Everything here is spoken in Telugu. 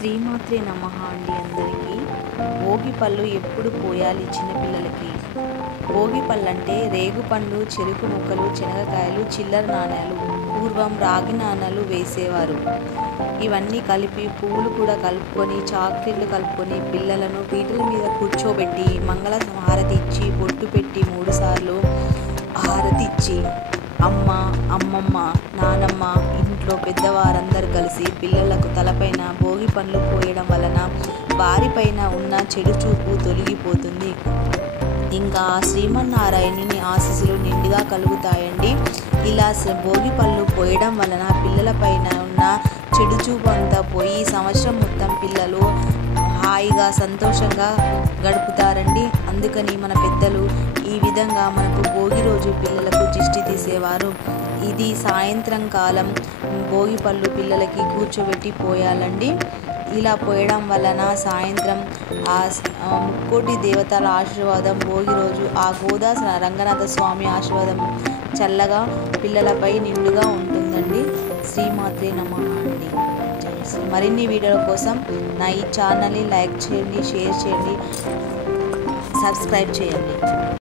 శ్రీమాత్రే నమః అండి అందరికీ. భోగి పళ్ళు ఎప్పుడు పోయాలి చిన్నపిల్లలకి? భోగి పళ్ళంటే రేగుపండు, చెరుకు ముక్కలు, శనగకాయలు, చిల్లర నాణ్యాలు. పూర్వం రాగి నాణ్యాలు వేసేవారు. ఇవన్నీ కలిపి పువ్వులు కూడా కలుపుకొని, చాక్లెట్లు కలుపుకొని పిల్లలను పీటల మీద కూర్చోబెట్టి మంగళ హారతి ఇచ్చి బొట్టు పెట్టి 3 సార్లు హారతి ఇచ్చి అమ్మ, అమ్మమ్మ, నానమ్మ, ఇంట్లో పెద్దవారందరూ కలిసి పిల్లలకు తలపైన భోగి పండ్లు పోయడం వలన వారిపైన ఉన్న చెడు చూపు తొలగిపోతుంది. ఇంకా శ్రీమన్నారాయణుని ఆశీస్సులు నిండుగా కలుగుతాయండి. ఇలా భోగి పళ్ళు పోయడం వలన పిల్లలపైన ఉన్న చెడు చూపు అంతా పోయి సంవత్సరం మొత్తం పిల్లలు హాయిగా సంతోషంగా గడుపుతారండి. అందుకని మన పెద్దలు ఈ విధంగా మనకు భోగి రోజు పిల్లలకు దిష్టి తీసేవారు. ఇది సాయంత్రం కాలం భోగి పళ్ళు పిల్లలకి కూర్చోబెట్టి పోయాలండి. ఇలా పోయడం వలన సాయంత్రం ముక్కోటి దేవతల ఆశీర్వాదం, భోగి రోజు ఆ గోదా రంగనాథ స్వామి ఆశీర్వాదం చల్లగా పిల్లలపై నిండుగా ఉంటుందండి. శ్రీమాత్రే నమః అండి. మరిన్ని వీడియోల కోసం నా ఈ ఛానల్ని లైక్ చేయండి, షేర్ చేయండి, సబ్స్క్రైబ్ చేయండి.